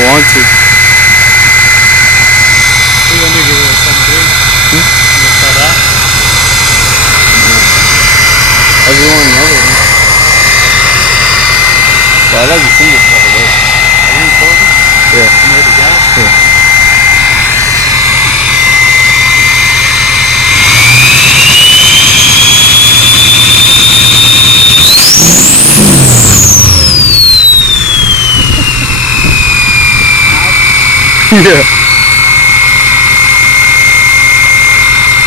want to. You want to give it some drink? Everyone knows it. But I like the single player though. Are you recording? Yeah. You ready to go? Yeah. Yeah.